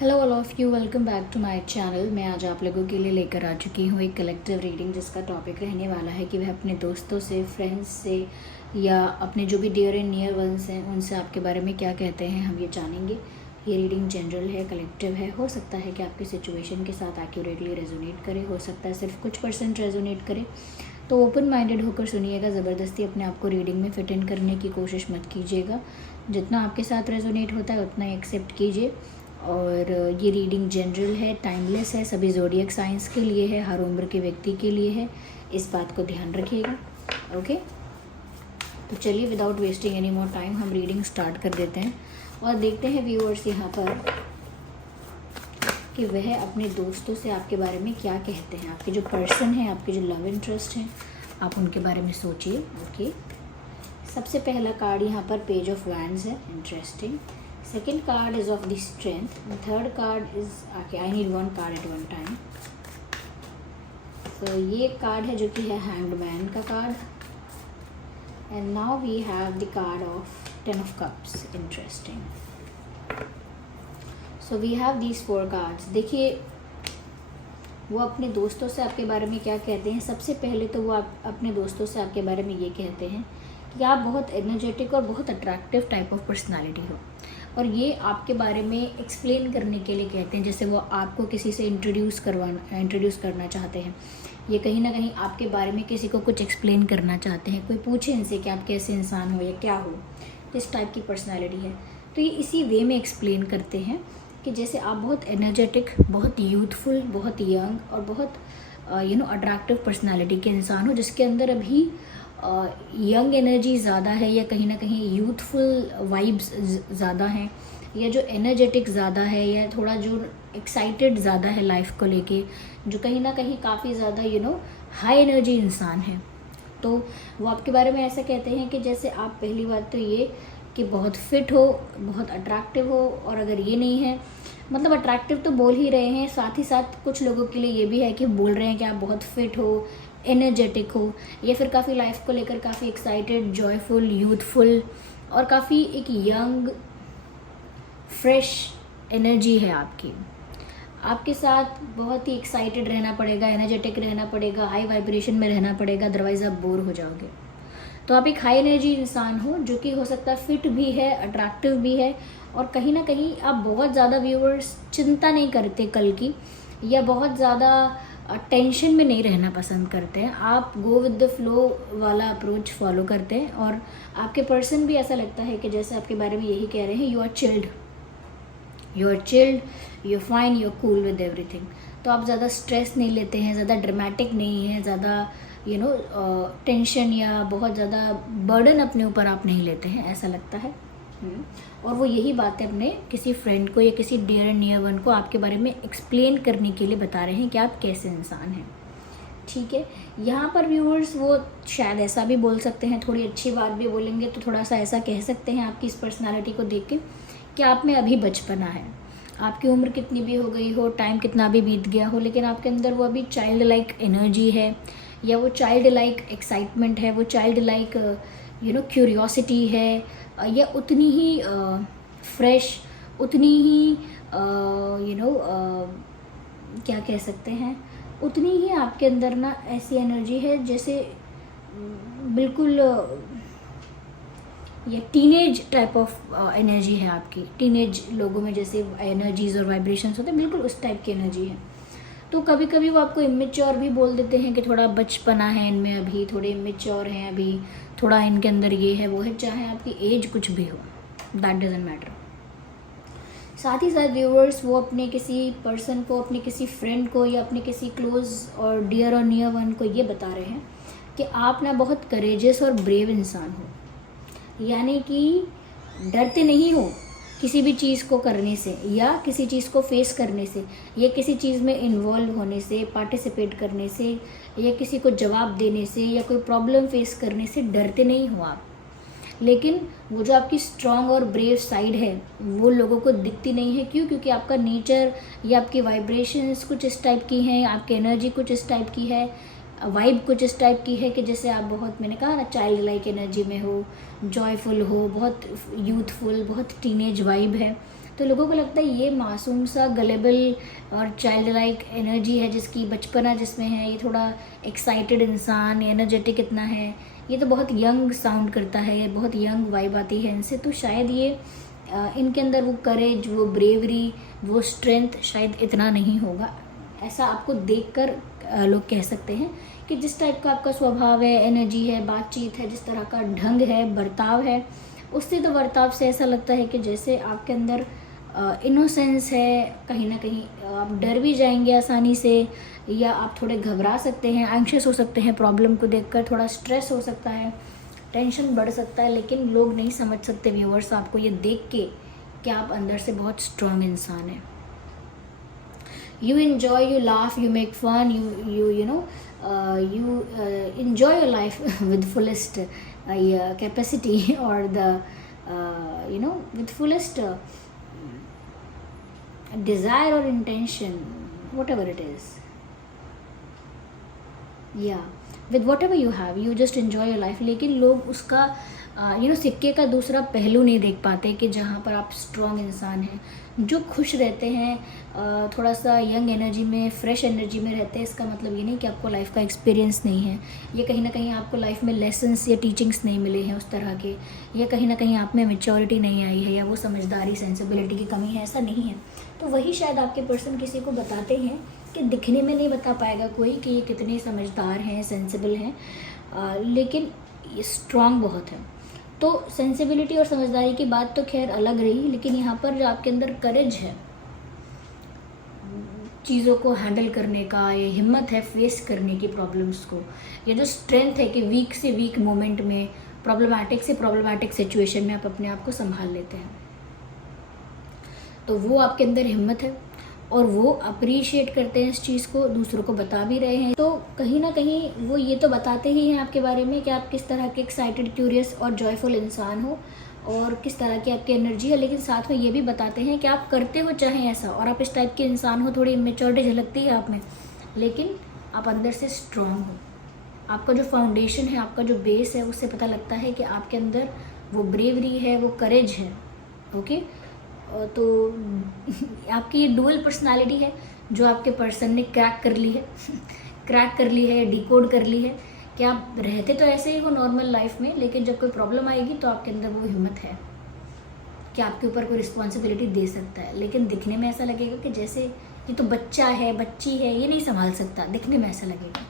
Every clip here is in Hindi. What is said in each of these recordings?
Hello all of you, welcome back to my channel. मैं आज आप लोगों के लिए लेकर आ चुकी हूँ एक कलेक्टिव रीडिंग, जिसका टॉपिक रहने वाला है कि वह अपने दोस्तों से, फ्रेंड्स से या अपने जो भी डियर एंड नियर वंस हैं उनसे आपके बारे में क्या कहते हैं, हम ये जानेंगे। ये रीडिंग जनरल है, कलेक्टिव है। हो सकता है कि आपकी सिचुएशन के साथ एक्यूरेटली रेजोनेट करे, हो सकता है सिर्फ कुछ % रेजोनेट करे। तो ओपन माइंडेड होकर सुनिएगा, ज़बरदस्ती अपने आप को रीडिंग में फिट इन करने की कोशिश मत कीजिएगा। जितना आपके साथ रेजोनेट होता है उतना एक्सेप्ट कीजिए। और ये रीडिंग जनरल है, टाइमलेस है, सभी ज़ोडिएक साइंस के लिए है, हर उम्र के व्यक्ति के लिए है। इस बात को ध्यान रखिएगा। ओके, तो चलिए without wasting any more time हम रीडिंग स्टार्ट कर देते हैं और देखते हैं व्यूअर्स यहाँ पर कि वह अपने दोस्तों से आपके बारे में क्या कहते हैं। आपके जो पर्सन हैं, आपके जो लव इंटरेस्ट हैं, आप उनके बारे में सोचिए। ओके, सबसे पहला कार्ड यहाँ पर पेज ऑफ वैंड्स है, interesting. Second card is of the strength. Third card is I need one card at one time. तो ये कार्ड है जो कि है हैंग्ड मैन का card. And now we have the card of 10 of cups, interesting. So we have these 4 cards. देखिए वो अपने दोस्तों से आपके बारे में क्या कहते हैं। सबसे पहले तो वो आप अपने दोस्तों से आपके बारे में ये कहते हैं कि आप बहुत एनर्जेटिक और बहुत अट्रैक्टिव टाइप ऑफ पर्सनालिटी हो, और ये आपके बारे में एक्सप्लेन करने के लिए कहते हैं। जैसे वो आपको किसी से इंट्रोड्यूस करना चाहते हैं, ये कहीं ना कहीं आपके बारे में किसी को कुछ एक्सप्लेन करना चाहते हैं। कोई पूछे इनसे कि आप कैसे इंसान हो या क्या हो, किस टाइप की पर्सनालिटी है, तो ये इसी वे में एक्सप्लेन करते हैं कि जैसे आप बहुत एनर्जेटिक, बहुत यूथफुल, बहुत यंग और बहुत अट्रैक्टिव पर्सनालिटी के इंसान हो, जिसके अंदर अभी यंग एनर्जी ज़्यादा है, या कहीं ना कहीं यूथफुल वाइब्स ज़्यादा हैं, या जो एनर्जेटिक ज़्यादा है, या थोड़ा जो एक्साइटेड ज़्यादा है लाइफ को लेके, जो कहीं ना कहीं काफ़ी ज़्यादा हाई एनर्जी इंसान है। तो वो आपके बारे में ऐसा कहते हैं कि जैसे आप, पहली बात तो ये कि बहुत फिट हो, बहुत अट्रैक्टिव हो, और अगर ये नहीं है, मतलब अट्रैक्टिव तो बोल ही रहे हैं, साथ ही साथ कुछ लोगों के लिए ये भी है कि बोल रहे हैं कि आप बहुत फिट हो, एनर्जेटिक हो, या फिर काफ़ी लाइफ को लेकर काफ़ी एक्साइटेड, जॉयफुल, यूथफुल और काफ़ी एक यंग फ्रेश एनर्जी है आपकी। आपके साथ बहुत ही एक्साइटेड रहना पड़ेगा, एनर्जेटिक रहना पड़ेगा, हाई वाइब्रेशन में रहना पड़ेगा, अदरवाइज़ आप बोर हो जाओगे। तो आप एक हाई एनर्जी इंसान हो, जो कि हो सकता है फिट भी है, अट्रैक्टिव भी है, और कहीं ना कहीं आप बहुत ज़्यादा व्यूअर्स चिंता नहीं करते कल की, या बहुत ज़्यादा टेंशन में नहीं रहना पसंद करते हैं। आप गो विद द फ्लो वाला अप्रोच फॉलो करते हैं, और आपके पर्सन भी ऐसा लगता है कि जैसे आपके बारे में यही कह रहे हैं, you are chilled, you are fine, you are cool with everything. तो आप ज़्यादा स्ट्रेस नहीं लेते हैं, ज़्यादा ड्रामेटिक नहीं है, ज़्यादा टेंशन या बहुत ज़्यादा बर्डन अपने ऊपर आप नहीं लेते हैं, ऐसा लगता है। और वो यही बातें अपने किसी फ्रेंड को या किसी डियर एंड नियर वन को आपके बारे में एक्सप्लेन करने के लिए बता रहे हैं कि आप कैसे इंसान हैं। ठीक है, यहाँ पर व्यूअर्स वो शायद ऐसा भी बोल सकते हैं, थोड़ी अच्छी बात भी बोलेंगे तो थोड़ा सा ऐसा कह सकते हैं आपकी इस पर्सनालिटी को देख के कि आप में अभी बचपना है। आपकी उम्र कितनी भी हो गई हो, टाइम कितना भी बीत गया हो, लेकिन आपके अंदर वो अभी चाइल्ड लाइक एनर्जी है, या वो चाइल्ड लाइक एक्साइटमेंट है, वो चाइल्ड लाइक क्यूरियोसिटी है, या उतनी ही फ्रेश, उतनी ही क्या कह सकते हैं, उतनी ही आपके अंदर ना ऐसी एनर्जी है जैसे बिल्कुल ये टीनेज टाइप ऑफ एनर्जी है आपकी। टीनेज लोगों में जैसे एनर्जीज और वाइब्रेशंस होते हैं, बिल्कुल उस टाइप की एनर्जी है। तो कभी कभी वो आपको इमेच्योर भी बोल देते हैं कि थोड़ा बचपना है इनमें, अभी थोड़े इमेच्योर हैं, अभी थोड़ा इनके अंदर ये है वो है, चाहे आपकी एज कुछ भी हो, दैट डजंट मैटर। साथ ही साथ व्यूअर्स वो अपने किसी पर्सन को, अपने किसी फ्रेंड को, या अपने किसी क्लोज और डियर और नियर वन को ये बता रहे हैं कि आप ना बहुत करेजियस और ब्रेव इंसान हो, यानी कि डरते नहीं हो किसी भी चीज़ को करने से, या किसी चीज़ को फेस करने से, या किसी चीज़ में इन्वॉल्व होने से, पार्टिसिपेट करने से, या किसी को जवाब देने से, या कोई प्रॉब्लम फेस करने से डरते नहीं हो आप। लेकिन वो जो आपकी स्ट्रॉन्ग और ब्रेव साइड है वो लोगों को दिखती नहीं है। क्यों? क्योंकि आपका नेचर या आपकी वाइब्रेशंस कुछ इस टाइप की हैं, आपकी एनर्जी कुछ इस टाइप की है, वाइब कुछ इस टाइप की है कि जैसे आप बहुत, मैंने कहा ना, चाइल्ड लाइक एनर्जी में हो, जॉयफुल हो, बहुत यूथफुल, बहुत टीनेज वाइब है। तो लोगों को लगता है ये मासूम सा गलेबल और चाइल्ड लाइक एनर्जी है, जिसकी बचपना जिसमें है, ये थोड़ा एक्साइटेड इंसान, एनर्जेटिक इतना है, ये तो बहुत यंग साउंड करता है, ये बहुत यंग वाइब आती है इनसे। तो शायद ये इनके अंदर वो करेज, वो ब्रेवरी, वो स्ट्रेंथ शायद इतना नहीं होगा। ऐसा आपको देखकर लोग कह सकते हैं कि जिस टाइप का आपका स्वभाव है, एनर्जी है, बातचीत है, जिस तरह का ढंग है, बर्ताव है, उससे तो बर्ताव से ऐसा लगता है कि जैसे आपके अंदर इनोसेंस है। कहीं ना कहीं आप डर भी जाएंगे आसानी से, या आप थोड़े घबरा सकते हैं, एंग्शियस हो सकते हैं, प्रॉब्लम को देखकर थोड़ा स्ट्रेस हो सकता है, टेंशन बढ़ सकता है। लेकिन लोग नहीं समझ सकते, व्यूअर्स, आपको ये देख के कि आप अंदर से बहुत स्ट्रॉन्ग इंसान हैं। You enjoy, you laugh, you make fun, you enjoy your life with fullest capacity, or the with fullest desire or intention, whatever it is. With whatever you have, you just enjoy your life. लेकिन लोग उसका सिक्के का दूसरा पहलू नहीं देख पाते कि जहाँ पर आप स्ट्रॉन्ग इंसान हैं, जो खुश रहते हैं, थोड़ा सा यंग एनर्जी में, फ्रेश एनर्जी में रहते हैं। इसका मतलब ये नहीं कि आपको लाइफ का एक्सपीरियंस नहीं है, ये कहीं ना कहीं आपको लाइफ में लेसन्स या टीचिंग्स नहीं मिले हैं उस तरह के, या कहीं ना कहीं आप में मेच्योरिटी नहीं आई है, या वो समझदारी, सेंसिबिलिटी की कमी है, ऐसा नहीं है। तो वही शायद आपके पर्सन किसी को बताते हैं कि दिखने में नहीं बता पाएगा कोई कि ये कितने समझदार हैं, सेंसिबल हैं, लेकिन ये स्ट्रॉन्ग बहुत है। तो सेंसिबिलिटी और समझदारी की बात तो खैर अलग रही, लेकिन यहाँ पर जो आपके अंदर करेज है, चीज़ों को हैंडल करने का, ये हिम्मत है फेस करने की प्रॉब्लम्स को, ये जो स्ट्रेंथ है कि वीक से वीक मोमेंट में, प्रॉब्लमैटिक से प्रॉब्लमैटिक सिचुएशन में आप अपने आप को संभाल लेते हैं, तो वो आपके अंदर हिम्मत है और वो अप्रिशिएट करते हैं इस चीज़ को, दूसरों को बता भी रहे हैं। तो कहीं ना कहीं वो ये तो बताते ही हैं आपके बारे में कि आप किस तरह के एक्साइटेड, क्यूरियस और जॉयफुल इंसान हो, और किस तरह की आपकी एनर्जी है। लेकिन साथ में ये भी बताते हैं कि आप करते हो चाहे ऐसा, और आप इस टाइप के इंसान हो, थोड़ी इमेच्योरिटी झलकती है आप में, लेकिन आप अंदर से स्ट्रांग हो। आपका जो फाउंडेशन है, आपका जो बेस है, उससे पता लगता है कि आपके अंदर वो ब्रेवरी है, वो करेज है। ओके, तो आपकी ये डुअल पर्सनालिटी है जो आपके पर्सन ने क्रैक कर ली है क्रैक कर ली है, डिकोड कर ली है कि आप रहते तो ऐसे ही हो नॉर्मल लाइफ में, लेकिन जब कोई प्रॉब्लम आएगी तो आपके अंदर वो हिम्मत है कि आपके ऊपर कोई रिस्पॉन्सिबिलिटी दे सकता है। लेकिन दिखने में ऐसा लगेगा कि जैसे ये तो बच्चा है, बच्ची है, ये नहीं संभाल सकता, दिखने में ऐसा लगेगा।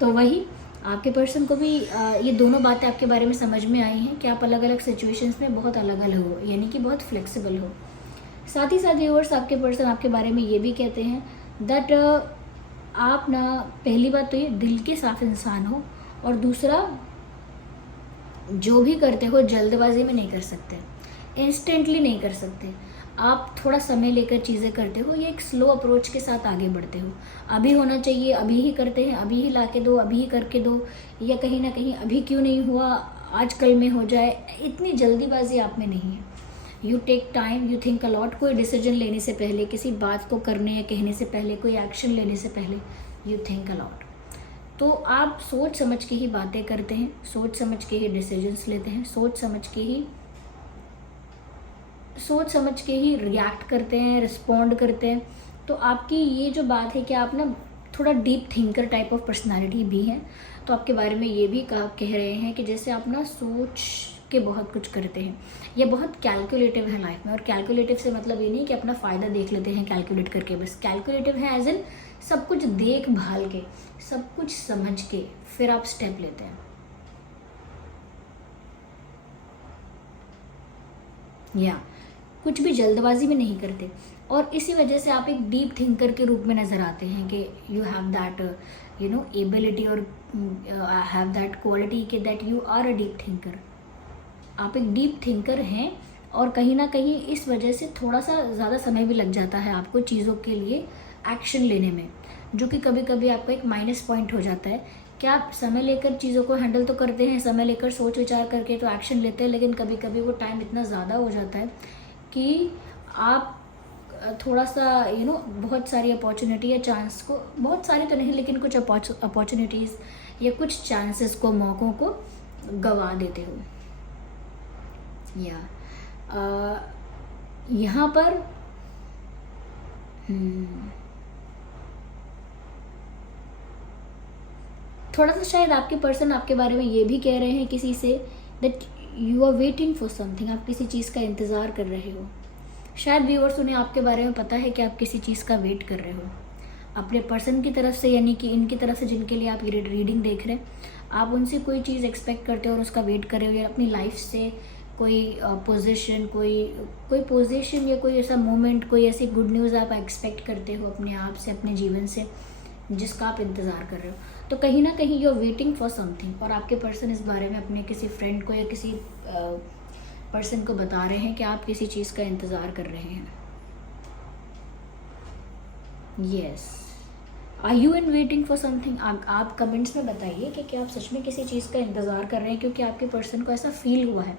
तो वही आपके पर्सन को भी ये दोनों बातें आपके बारे में समझ में आई हैं कि आप अलग अलग सिचुएशंस में बहुत अलग अलग हो, यानी कि बहुत फ्लेक्सिबल हो। साथ ही साथ व्यूअर्स, आपके पर्सन आपके बारे में ये भी कहते हैं दैट आप ना, पहली बात तो ये दिल के साफ इंसान हो, और दूसरा जो भी करते हो जल्दबाजी में नहीं कर सकते, इंस्टेंटली नहीं कर सकते। आप थोड़ा समय लेकर चीज़ें करते हो, ये एक स्लो अप्रोच के साथ आगे बढ़ते हो। अभी होना चाहिए, अभी ही करते हैं, अभी ही ला के दो, अभी ही करके दो, या कहीं ना कहीं अभी क्यों नहीं हुआ, आज कल में हो जाए, इतनी जल्दीबाजी आप में नहीं है। You take time, you think a lot. कोई डिसीजन लेने से पहले, किसी बात को करने या कहने से पहले, कोई एक्शन लेने से पहले यू थिंक अलॉट। तो आप सोच समझ के ही बातें करते हैं, सोच समझ के ही डिसीजंस लेते हैं, सोच समझ के ही रिएक्ट करते हैं, रिस्पॉन्ड करते हैं। तो आपकी ये जो बात है कि आप ना थोड़ा deep thinker type of personality भी हैं। तो आपके बारे में ये भी कह रहे हैं कि जैसे आप ना सोच के बहुत कुछ करते हैं, ये बहुत कैलकुलेटिव है लाइफ में। और कैलकुलेटिव से मतलब ये नहीं कि अपना फ़ायदा देख लेते हैं कैलकुलेट करके, बस कैलकुलेटिव है एज इन सब कुछ देख भाल के, सब कुछ समझ के फिर आप स्टेप लेते हैं। या कुछ भी जल्दबाजी में नहीं करते, और इसी वजह से आप एक डीप थिंकर के रूप में नज़र आते हैं कि यू हैव दैट एबिलिटी, और हैव दैट क्वालिटी कि that you are a deep thinker. आप एक डीप थिंकर हैं, और कहीं ना कहीं इस वजह से थोड़ा सा ज़्यादा समय भी लग जाता है आपको चीज़ों के लिए एक्शन लेने में, जो कि कभी कभी आपका एक माइनस पॉइंट हो जाता है कि आप समय लेकर चीज़ों को हैंडल तो करते हैं, समय लेकर सोच विचार करके तो एक्शन लेते हैं, लेकिन कभी कभी वो टाइम इतना ज़्यादा हो जाता है कि आप थोड़ा सा बहुत सारी अपॉर्चुनिटी या चांस को, बहुत सारी तो नहीं लेकिन कुछ अपॉर्चुनिटीज़ या कुछ चांसेस को, मौक़ों को गंवा देते हो। या यहाँ पर थोड़ा सा शायद आपके पर्सन आपके बारे में ये भी कह रहे हैं किसी से that you are waiting for something, आप किसी चीज़ का इंतज़ार कर रहे हो। शायद व्यूअर्स उन्हें आपके बारे में पता है कि आप किसी चीज़ का वेट कर रहे हो अपने पर्सन की तरफ से, यानी कि इनकी तरफ से जिनके लिए आप ये रीडिंग देख रहे हैं। आप उनसे कोई चीज़ एक्सपेक्ट करते हो और उसका वेट कर रहे हो, या अपनी लाइफ से कोई पोजीशन, कोई पोजीशन या कोई ऐसा मोमेंट, कोई ऐसी गुड न्यूज़ आप एक्सपेक्ट करते हो अपने आप से, अपने जीवन से, जिसका आप इंतज़ार कर रहे हो। तो कहीं ना कहीं you are waiting for something, और आपके पर्सन इस बारे में अपने किसी फ्रेंड को या किसी पर्सन को बता रहे हैं कि आप किसी चीज़ का इंतज़ार कर रहे हैं। Yes, are you in waiting for something? आप कमेंट्स में बताइए कि क्या आप सच में किसी चीज़ का इंतज़ार कर रहे हैं, क्योंकि आपके पर्सन को ऐसा फील हुआ है।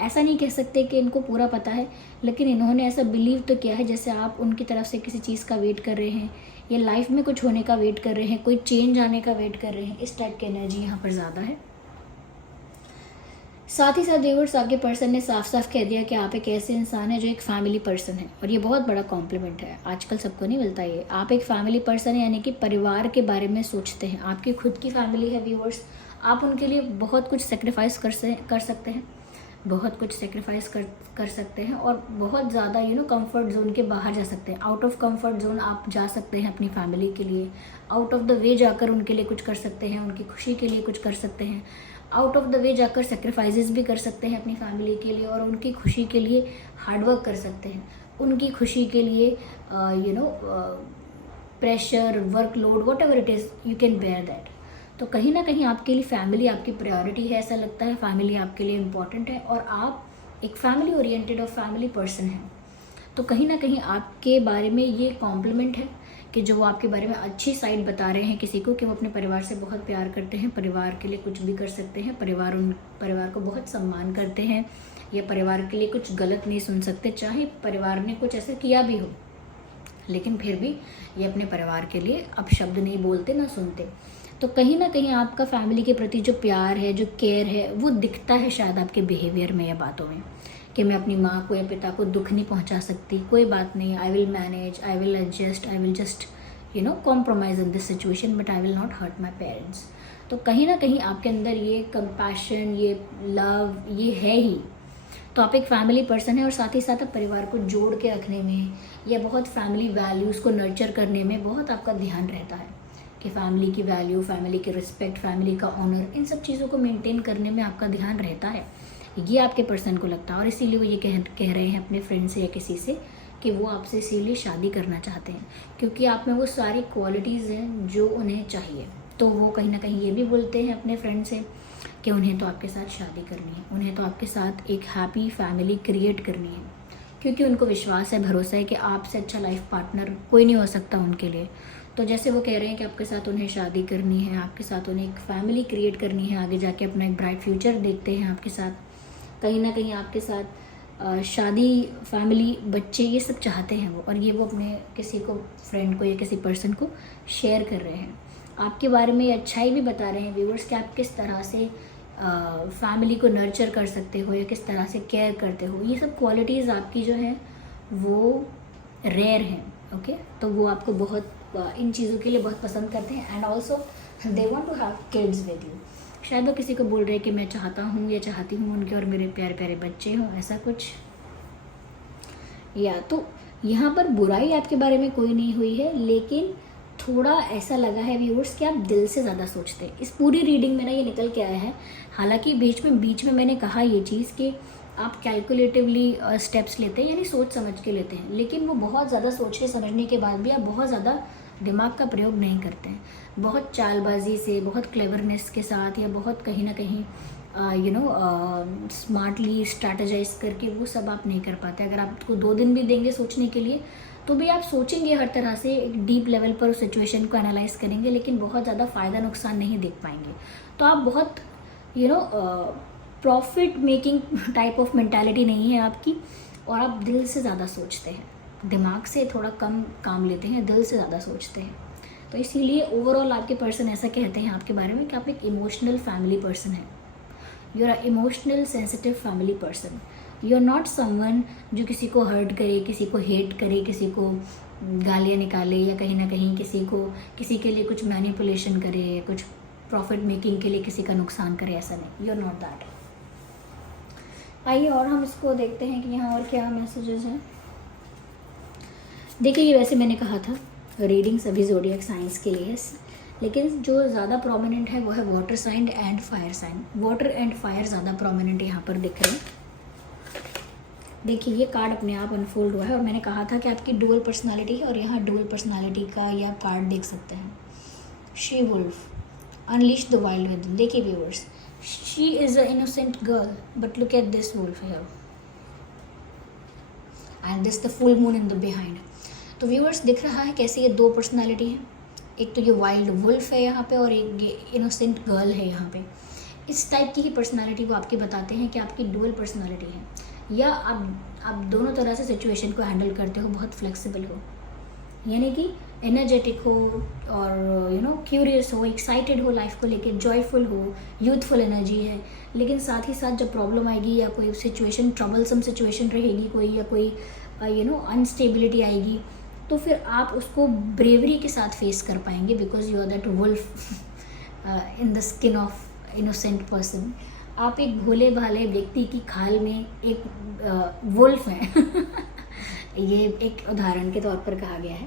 ऐसा नहीं कह सकते कि इनको पूरा पता है, लेकिन इन्होंने ऐसा बिलीव तो किया है जैसे आप उनकी तरफ से किसी चीज़ का वेट कर रहे हैं, या लाइफ में कुछ होने का वेट कर रहे हैं, कोई चेंज आने का वेट कर रहे हैं। इस टाइप की एनर्जी यहाँ पर ज़्यादा है। साथ ही साथ व्यूअर्स, आपके पर्सन ने साफ साफ कह दिया कि आप एक ऐसे इंसान हैं जो एक फैमिली पर्सन है, और ये बहुत बड़ा कॉम्प्लीमेंट है, आजकल सबको नहीं मिलता ये। आप एक फैमिली पर्सन है, यानी कि परिवार के बारे में सोचते हैं। आपकी खुद की फैमिली है व्यूअर्स, आप उनके लिए बहुत कुछ सेक्रीफाइस कर सकते हैं, बहुत कुछ सेक्रीफाइस कर सकते हैं, और बहुत ज़्यादा कंफर्ट जोन के बाहर जा सकते हैं। आउट ऑफ कंफर्ट जोन आप जा सकते हैं अपनी फैमिली के लिए, आउट ऑफ द वे जाकर उनके लिए कुछ कर सकते हैं, उनकी खुशी के लिए कुछ कर सकते हैं, आउट ऑफ द वे जाकर सेक्रीफाइसेस भी कर सकते हैं अपनी फैमिली के लिए, और उनकी खुशी के लिए हार्डवर्क कर सकते हैं। उनकी खुशी के लिए pressure, workload, whatever it is, you can bear that. तो कहीं ना कहीं आपके लिए फैमिली आपकी प्रायोरिटी है, ऐसा लगता है। फैमिली आपके लिए इम्पॉर्टेंट है, और आप एक फैमिली ओरिएंटेड और फैमिली पर्सन हैं। तो कहीं ना कहीं आपके बारे में ये कॉम्प्लीमेंट है कि जो वो आपके बारे में अच्छी साइड बता रहे हैं किसी को, कि वो अपने परिवार से बहुत प्यार करते हैं, परिवार के लिए कुछ भी कर सकते हैं, परिवार को बहुत सम्मान करते हैं, या परिवार के लिए कुछ गलत नहीं सुन सकते, चाहे परिवार ने कुछ ऐसा किया भी हो, लेकिन फिर भी ये अपने परिवार के लिए अपशब्द नहीं बोलते, ना सुनते। तो कहीं ना कहीं आपका फैमिली के प्रति जो प्यार है, जो केयर है, वो दिखता है शायद आपके बिहेवियर में या बातों में, कि मैं अपनी माँ को या पिता को दुख नहीं पहुँचा सकती, कोई बात नहीं, I will manage, I will adjust, I will just compromise in this situation, but I will not hurt my parents. तो कहीं ना कहीं आपके अंदर ये कंपैशन, ये लव, ये है ही। तो आप एक फैमिली पर्सन है, और साथ ही साथ आप परिवार को जोड़ के रखने में, या बहुत फैमिली वैल्यूज़ को नर्चर करने में बहुत आपका ध्यान रहता है, कि फैमिली की वैल्यू, फैमिली की रिस्पेक्ट, फैमिली का ऑनर, इन सब चीज़ों को मेंटेन करने में आपका ध्यान रहता है। ये आपके पर्सन को लगता है, और इसीलिए वो ये कह रहे हैं अपने फ्रेंड से या किसी से कि वो आपसे इसीलिए शादी करना चाहते हैं, क्योंकि आप में वो सारी क्वालिटीज़ हैं जो उन्हें चाहिए। तो वो कहीं ना कहीं ये भी बोलते हैं अपने फ्रेंड से कि उन्हें तो आपके साथ शादी करनी है, उन्हें तो आपके साथ एक हैप्पी फैमिली क्रिएट करनी है, क्योंकि उनको विश्वास है, भरोसा है कि आपसे अच्छा लाइफ पार्टनर कोई नहीं हो सकता उनके लिए। तो जैसे वो कह रहे हैं कि आपके साथ उन्हें शादी करनी है, आपके साथ उन्हें एक फैमिली क्रिएट करनी है, आगे जाके अपना एक ब्राइट फ्यूचर देखते हैं आपके साथ, कहीं ना कहीं आपके साथ शादी, फैमिली, बच्चे, ये सब चाहते हैं वो, और ये वो अपने किसी को, फ्रेंड को या किसी पर्सन को शेयर कर रहे हैं। आपके बारे में ये अच्छाई भी बता रहे हैं व्यूअर्स कि आप किस तरह से फैमिली को नर्चर कर सकते हो, या किस तरह से केयर करते हो। ये सब क्वालिटीज़ आपकी जो है वो रेयर हैं। ओके, तो वो आपको बहुत इन चीज़ों के लिए बहुत पसंद करते हैं, and also they want to have kids with you. शायद वो किसी को बोल रहे हैं कि मैं चाहता हूँ या चाहती हूँ उनके और मेरे प्यारे प्यारे बच्चे हों, ऐसा कुछ। या तो यहाँ पर बुराई आपके बारे में कोई नहीं हुई है, लेकिन थोड़ा ऐसा लगा है व्यूअर्स कि आप दिल से ज़्यादा सोचते हैं। इस पूरी रीडिंग में ना ये निकल के आया है, हालांकि बीच में मैंने कहा ये चीज़ कि आप कैलकुलेटिवली स्टेप्स लेते हैं, यानी सोच समझ के लेते हैं, लेकिन वो बहुत ज़्यादा सोचने समझने के बाद भी आप बहुत ज़्यादा दिमाग का प्रयोग नहीं करते हैं। बहुत चालबाजी से, बहुत क्लेवरनेस के साथ, या बहुत कहीं ना कहीं स्मार्टली स्ट्रैटेजाइज करके वो सब आप नहीं कर पाते। अगर आपको 2 दिन भी देंगे सोचने के लिए, तो भी आप सोचेंगे हर तरह से, एक डीप लेवल पर उस सिचुएशन को एनालाइज करेंगे, लेकिन बहुत ज़्यादा फ़ायदा नुकसान नहीं देख पाएंगे। तो आप बहुत profit making type of mentality नहीं है आपकी, और आप दिल से ज़्यादा सोचते हैं। दिमाग से थोड़ा कम काम लेते हैं, दिल से ज़्यादा सोचते हैं। तो इसीलिए ओवरऑल आपके पर्सन ऐसा कहते हैं आपके बारे में कि आप एक इमोशनल फैमिली पर्सन हैं। You are a emotional sensitive family person. You are not someone जो किसी को हर्ट करे, किसी को हेट करे, किसी को गालियाँ निकाले, या कहीं ना कहीं किसी के लिए कुछ मैनिपुलेशन करे, कुछ प्रॉफिट मेकिंग के लिए किसी का नुकसान करे, ऐसा नहीं। You are not that. आइए और हम इसको देखते हैं कि यहाँ और क्या मैसेजेस हैं। देखिए, ये वैसे मैंने कहा था रीडिंग सभी ज़ोडिएक साइंस के लिए है, लेकिन जो ज़्यादा प्रोमिनेंट है वो है water sign and fire sign. Water and fire ज़्यादा प्रोमिनेंट यहाँ पर दिख रहे हैं। देखिए, ये कार्ड अपने आप अनफोल्ड हुआ है, और मैंने कहा था कि आपकी डुअल पर्सनालिटी है, और यहाँ डुअल पर्सनालिटी का ये आप कार्ड देख सकते हैं। She wolf, unleash the wild within. देखिए viewers, she is a innocent girl, but look at this wolf here, and this the full moon in the behind. तो व्यूअर्स, दिख रहा है कैसे ये दो पर्सनालिटी है। एक तो ये वाइल्ड वुल्फ है यहाँ पे, और एक ये इनोसेंट गर्ल है यहाँ पे। इस टाइप की ही पर्सनालिटी को आपके बताते हैं कि आपकी डुअल पर्सनालिटी है, या आप दोनों तरह से सिचुएशन को हैंडल करते हो, बहुत फ्लेक्सिबल हो, यानी कि एनर्जेटिक हो, और क्यूरियस हो, एक्साइटेड हो लाइफ को लेके, जॉयफुल हो, यूथफुल एनर्जी है। लेकिन साथ ही साथ जब प्रॉब्लम आएगी, या कोई सिचुएशन ट्रबलसम सिचुएशन रहेगी कोई, या कोई अनस्टेबिलिटी आएगी, तो फिर आप उसको ब्रेवरी के साथ फेस कर पाएंगे, because you are that wolf in the skin of innocent person. आप एक भोले भाले व्यक्ति की खाल में एक वुल्फ है। ये एक उदाहरण के तौर पर कहा गया है,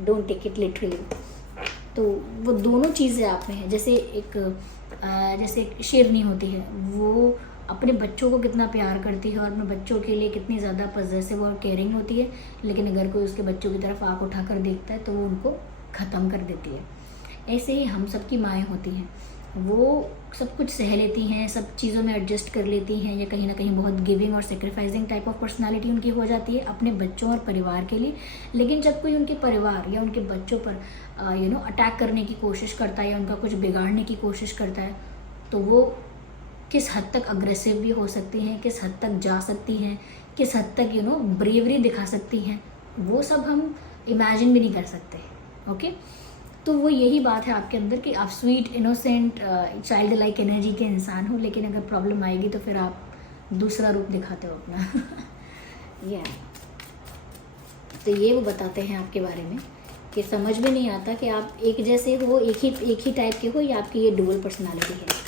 डोंट टेक इट लिटरली। तो वो दोनों चीज़ें आप में हैं। जैसे एक शेरनी होती है, वो अपने बच्चों को कितना प्यार करती है, और अपने बच्चों के लिए कितनी ज़्यादा पॉसेसिव और केयरिंग होती है, लेकिन अगर कोई उसके बच्चों की तरफ आँख उठाकर देखता है तो वो उनको ख़त्म कर देती है। ऐसे ही हम सब की माएँ होती हैं, वो सब कुछ सह लेती हैं, सब चीज़ों में एडजस्ट कर लेती हैं, या कहीं ना कहीं बहुत गिविंग और सेक्रीफाइसिंग टाइप ऑफ पर्सनालिटी उनकी हो जाती है अपने बच्चों और परिवार के लिए। लेकिन जब कोई उनके परिवार या उनके बच्चों पर अटैक करने की कोशिश करता है, या उनका कुछ बिगाड़ने की कोशिश करता है, तो वो किस हद तक अग्रेसिव भी हो सकती हैं, किस हद तक जा सकती हैं, किस हद तक ब्रेवरी दिखा सकती हैं, वो सब हम इमेजिन भी नहीं कर सकते। ओके, तो वो यही बात है आपके अंदर कि आप sweet, innocent, child like energy के इंसान हो, लेकिन अगर प्रॉब्लम आएगी तो फिर आप दूसरा रूप दिखाते हो अपना। या तो ये वो बताते हैं आपके बारे में कि समझ में नहीं आता कि आप एक जैसे हो, एक ही टाइप के हो, या आपकी ये डुअल पर्सनालिटी है।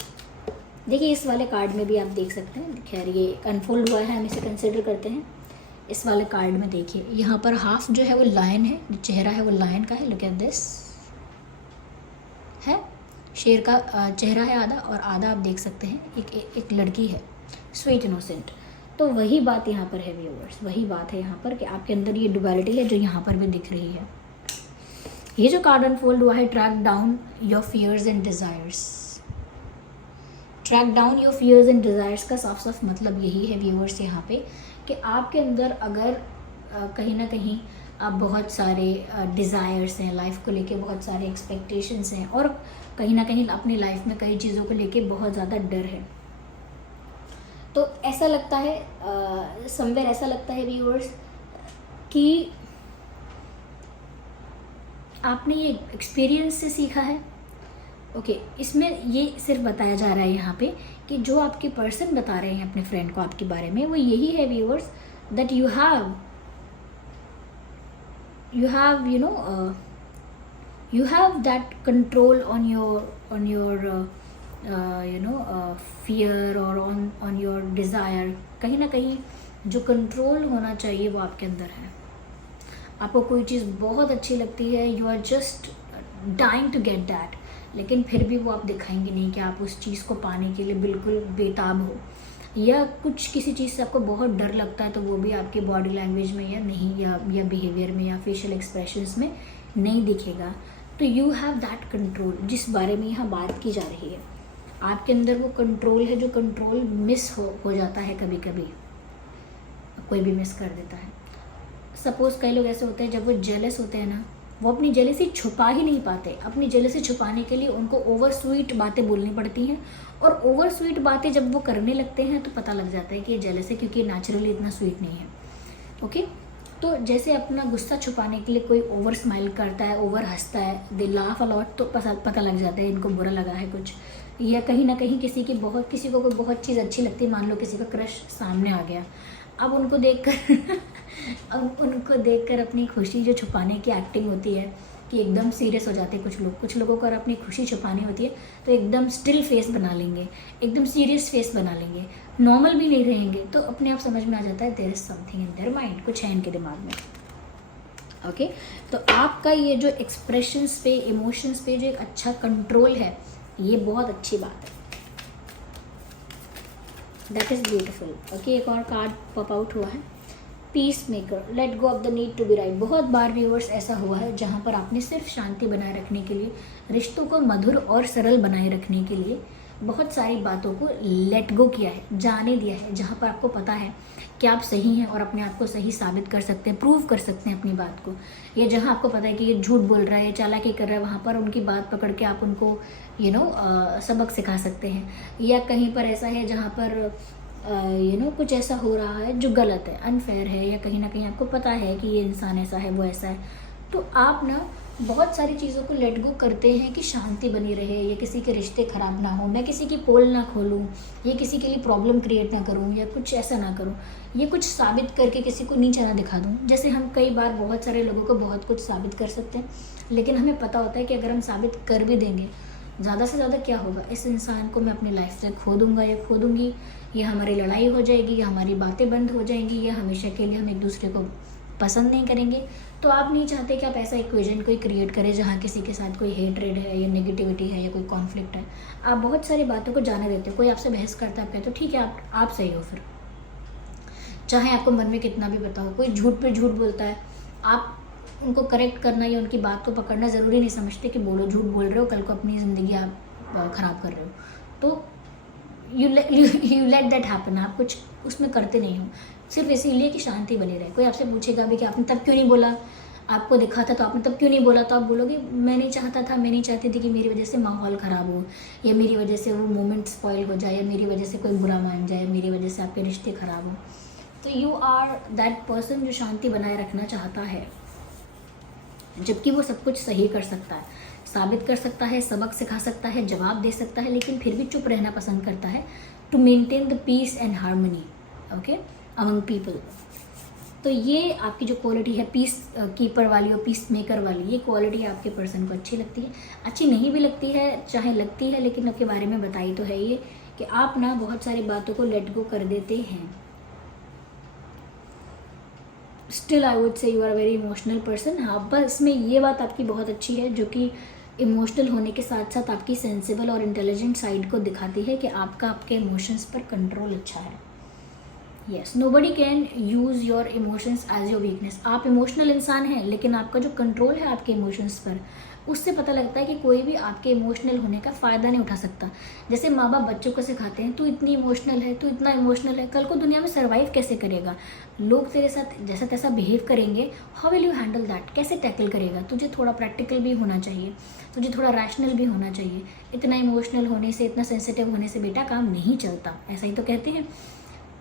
देखिए, इस वाले कार्ड में भी आप देख सकते हैं, खैर ये अनफोल्ड हुआ है, हम इसे कंसिडर करते हैं। इस वाले कार्ड में देखिए, यहाँ पर हाफ जो है वो लायन है, जो चेहरा है वो लायन का है। लुक एट दिस, है शेर का चेहरा है आधा, और आधा आप देख सकते हैं एक लड़की है, स्वीट इनोसेंट। तो वही बात यहाँ पर है व्यूअर्स, वही बात है यहाँ पर कि आपके अंदर ये डुअलिटी है जो यहाँ पर भी दिख रही है। ये जो कार्ड अनफोल्ड हुआ है, track down your fears and desires. Track down your fears and desires का साफ साफ मतलब यही है व्यूअर्स यहाँ पे कि आपके अंदर अगर कहीं ना कहीं आप बहुत सारे डिज़ायर्स हैं लाइफ को लेके, बहुत सारे एक्सपेक्टेशंस हैं, और कहीं ना कहीं अपनी लाइफ में कई चीज़ों को लेके बहुत ज़्यादा डर है, तो ऐसा लगता है समवेयर ऐसा लगता है व्यूअर्स कि आपने ये एक्सपीरियंस से सीखा है। ओके, इसमें ये सिर्फ बताया जा रहा है यहाँ पे कि जो आपके पर्सन बता रहे हैं अपने फ्रेंड को आपके बारे में, वो यही है viewers, that you have that control on your fear और on your desire। कहीं ना कहीं जो कंट्रोल होना चाहिए वो आपके अंदर है। आपको कोई चीज़ बहुत अच्छी लगती है, you are just dying to get that, लेकिन फिर भी वो आप दिखाएंगे नहीं कि आप उस चीज़ को पाने के लिए बिल्कुल बेताब हो, या कुछ किसी चीज़ से आपको बहुत डर लगता है तो वो भी आपकी बॉडी लैंग्वेज में या नहीं, या बिहेवियर में या फेशियल एक्सप्रेशंस में नहीं दिखेगा। तो यू हैव दैट कंट्रोल, जिस बारे में यहाँ बात की जा रही है। आपके अंदर वो कंट्रोल है, जो कंट्रोल मिस हो जाता है कभी कभी, कोई भी मिस कर देता है। सपोज़ कई लोग ऐसे होते हैं, जब वो जेलस होते हैं ना, वो अपनी जेलसी छुपा ही नहीं पाते। अपनी जेलसी छुपाने के लिए उनको ओवर स्वीट बातें बोलनी पड़ती हैं, और ओवर स्वीट बातें जब वो करने लगते हैं तो पता लग जाता है कि ये जेलस है, क्योंकि नेचुरली इतना स्वीट नहीं है। ओके, तो जैसे अपना गुस्सा छुपाने के लिए कोई ओवर स्माइल करता है, ओवर हंसता है, दे लाफ अलॉट, तो पता लग जाता है इनको बुरा लगा है कुछ, या कहीं ना कहीं किसी को कोई बहुत चीज़ अच्छी लगती है, मान लो किसी का क्रश सामने आ गया, अब उनको देखकर अपनी खुशी जो छुपाने की एक्टिंग होती है कि एकदम सीरियस हो जाते हैं कुछ लोगों को अगर अपनी खुशी छुपानी होती है तो एकदम स्टिल फेस बना लेंगे, एकदम सीरियस फेस बना लेंगे, नॉर्मल भी नहीं रहेंगे, तो अपने आप समझ में आ जाता है there is something in their mind, कुछ है इनके दिमाग में। ओके, तो आपका ये जो एक्सप्रेशंस पे, इमोशंस पे जो एक अच्छा कंट्रोल है, ये बहुत अच्छी बात है, दैट इज़ ब्यूटिफुल। ओके, एक और कार्ड पॉप आउट हुआ है, peace maker, let go of the need to be right. बहुत बार व्यूअर्स ऐसा हुआ है जहाँ पर आपने सिर्फ शांति बनाए रखने के लिए, रिश्तों को मधुर और सरल बनाए रखने के लिए बहुत सारी बातों को लेट गो किया है, जाने दिया है, जहाँ पर आपको पता है कि आप सही हैं और अपने आप को सही साबित कर सकते हैं, प्रूव कर सकते हैं अपनी बात को, या जहाँ आपको पता है कि ये झूठ बोल रहा है, चालाकी कर रहा है, वहाँ पर उनकी बात पकड़ के आप उनको सबक सिखा सकते हैं। या कहीं पर ऐसा है जहाँ पर कुछ ऐसा हो रहा है जो गलत है, अनफेयर है, या कहीं ना कहीं आपको पता है कि ये इंसान ऐसा है, वो ऐसा है, तो आप ना बहुत सारी चीज़ों को लेट गो करते हैं कि शांति बनी रहे, या किसी के रिश्ते ख़राब ना हो, मैं किसी की पोल ना खोलूँ, या किसी के लिए प्रॉब्लम क्रिएट ना करूँ, या कुछ ऐसा ना करूँ, ये कुछ साबित करके किसी को नीचा ना दिखा दूँ। जैसे हम कई बार बहुत सारे लोगों को बहुत कुछ साबित कर सकते हैं, लेकिन हमें पता होता है कि अगर हम साबित कर भी देंगे, ज़्यादा से ज़्यादा क्या होगा, इस इंसान को मैं अपनी लाइफ से खो दूँगा या खो दूँगी, या हमारी लड़ाई हो जाएगी, या हमारी बातें बंद हो जाएंगी, या हमेशा के लिए हम एक दूसरे को पसंद नहीं करेंगे। तो आप नहीं चाहते कि आप ऐसा इक्वेशन कोई क्रिएट करें जहाँ किसी के साथ कोई हेट्रेड है, या नेगेटिविटी है, या कोई कॉन्फ्लिक्ट है। आप बहुत सारी बातों को जाने देते हो, कोई आपसे बहस करता है, आप कहते हो ठीक है आप सही हो, फिर चाहे आपको मन में कितना भी पता हो। कोई झूठ पे झूठ बोलता है, आप उनको करेक्ट करना या उनकी बात को पकड़ना ज़रूरी नहीं समझते कि बोलो, झूठ बोल रहे हो, कल को अपनी ज़िंदगी आप ख़राब कर रहे हो, तो यू लेट दैट हैपन। आप कुछ उसमें करते नहीं हो सिर्फ इसीलिए कि शांति बनी रहे। कोई आपसे पूछेगा भी कि आपने तब क्यों नहीं बोला, आपको दिखा था तो आपने तब क्यों नहीं बोला, तो आप बोलोगे मैं नहीं चाहता था, मैं नहीं चाहती थी कि मेरी वजह से माहौल ख़राब हो, या मेरी वजह से वो मोमेंट स्पॉइल हो जाए, या मेरी वजह से कोई बुरा मान जाए, मेरी वजह से आपके रिश्ते ख़राब हो। तो यू आर दैट पर्सन जो शांति बनाए रखना चाहता है, जबकि वो सब कुछ सही कर सकता है, साबित कर सकता है, सबक सिखा सकता है, जवाब दे सकता है, लेकिन फिर भी चुप रहना पसंद करता है, to maintain the peace and harmony okay among people. तो ये आपकी जो क्वालिटी है पीस कीपर वाली और पीस मेकर वाली, ये क्वालिटी आपके पर्सन को अच्छी लगती है। अच्छी नहीं भी लगती है, चाहे लगती है, लेकिन आपके बारे में बताई तो है ये कि आप ना बहुत सारी बातों को लेट गो कर देते हैं। Still I would say you are very emotional person. हाँ, बस इसमें ये बात आपकी बहुत अच्छी है जो कि इमोशनल होने के साथ साथ आपकी सेंसिबल और इंटेलिजेंट साइड को दिखाती है कि आपका आपके इमोशंस पर कंट्रोल अच्छा है। Yes, nobody can use your emotions as your weakness. आप इमोशनल इंसान हैं, लेकिन आपका जो कंट्रोल है आपके इमोशंस पर, उससे पता लगता है कि कोई भी आपके इमोशनल होने का फ़ायदा नहीं उठा सकता। जैसे माँ बाप बच्चों को सिखाते हैं, तू इतनी इमोशनल है, तू इतना इमोशनल है, कल को दुनिया में सर्वाइव कैसे करेगा, लोग तेरे साथ जैसा तैसा बिहेव करेंगे, how will you handle that, कैसे टैकल करेगा। तुझे थोड़ा प्रैक्टिकल भी होना चाहिए, तुझे थोड़ा रैशनल भी होना चाहिए। इतना इमोशनल होने से, इतना सेंसिटिव होने से बेटा काम नहीं चलता, ऐसा ही तो कहते हैं।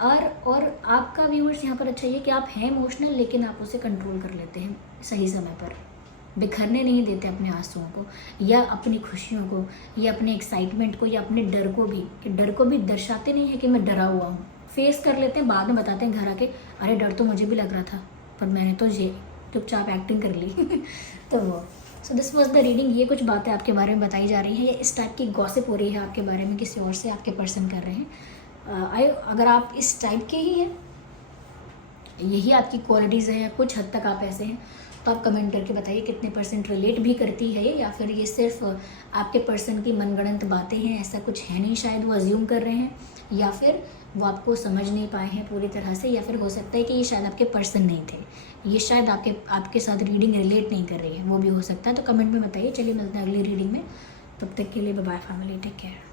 और आपका व्यूअर्स यहाँ पर अच्छा ये कि आप हैं इमोशनल, लेकिन आप उसे कंट्रोल कर लेते हैं सही समय पर, बिखरने नहीं देते अपने आंसुओं को, या अपनी खुशियों को, या अपने एक्साइटमेंट को, या अपने डर को भी, कि डर को भी दर्शाते नहीं है कि मैं डरा हुआ हूँ, फेस कर लेते हैं, बाद में बताते हैं घर आके, अरे डर तो मुझे भी लग रहा था पर मैंने तो ये चुपचाप एक्टिंग कर ली। तो वो so this was the reading. ये कुछ बातें आपके बारे में बताई जा रही हैं, या इस टाइप की गॉसिप हो रही है आपके बारे में, किसी और से आपके पर्सन कर रहे हैं। अगर आप इस टाइप के ही हैं, यही आपकी क्वालिटीज़ हैं, या कुछ हद तक आप ऐसे हैं, तो आप कमेंट करके बताइए कितने % रिलेट भी करती है, या फिर ये सिर्फ आपके पर्सन की मनगढ़ंत बातें हैं, ऐसा कुछ है नहीं, शायद वो अज्यूम कर रहे हैं, या फिर वो आपको समझ नहीं पाए हैं पूरी तरह से, या फिर हो सकता है कि ये शायद आपके पर्सन नहीं थे, ये शायद आपके साथ रीडिंग रिलेट नहीं कर रही है, वो भी हो सकता है। तो कमेंट में बताइए। चलिए मिलते हैं अगली रीडिंग में, तब तक के लिए bye bye family, take care.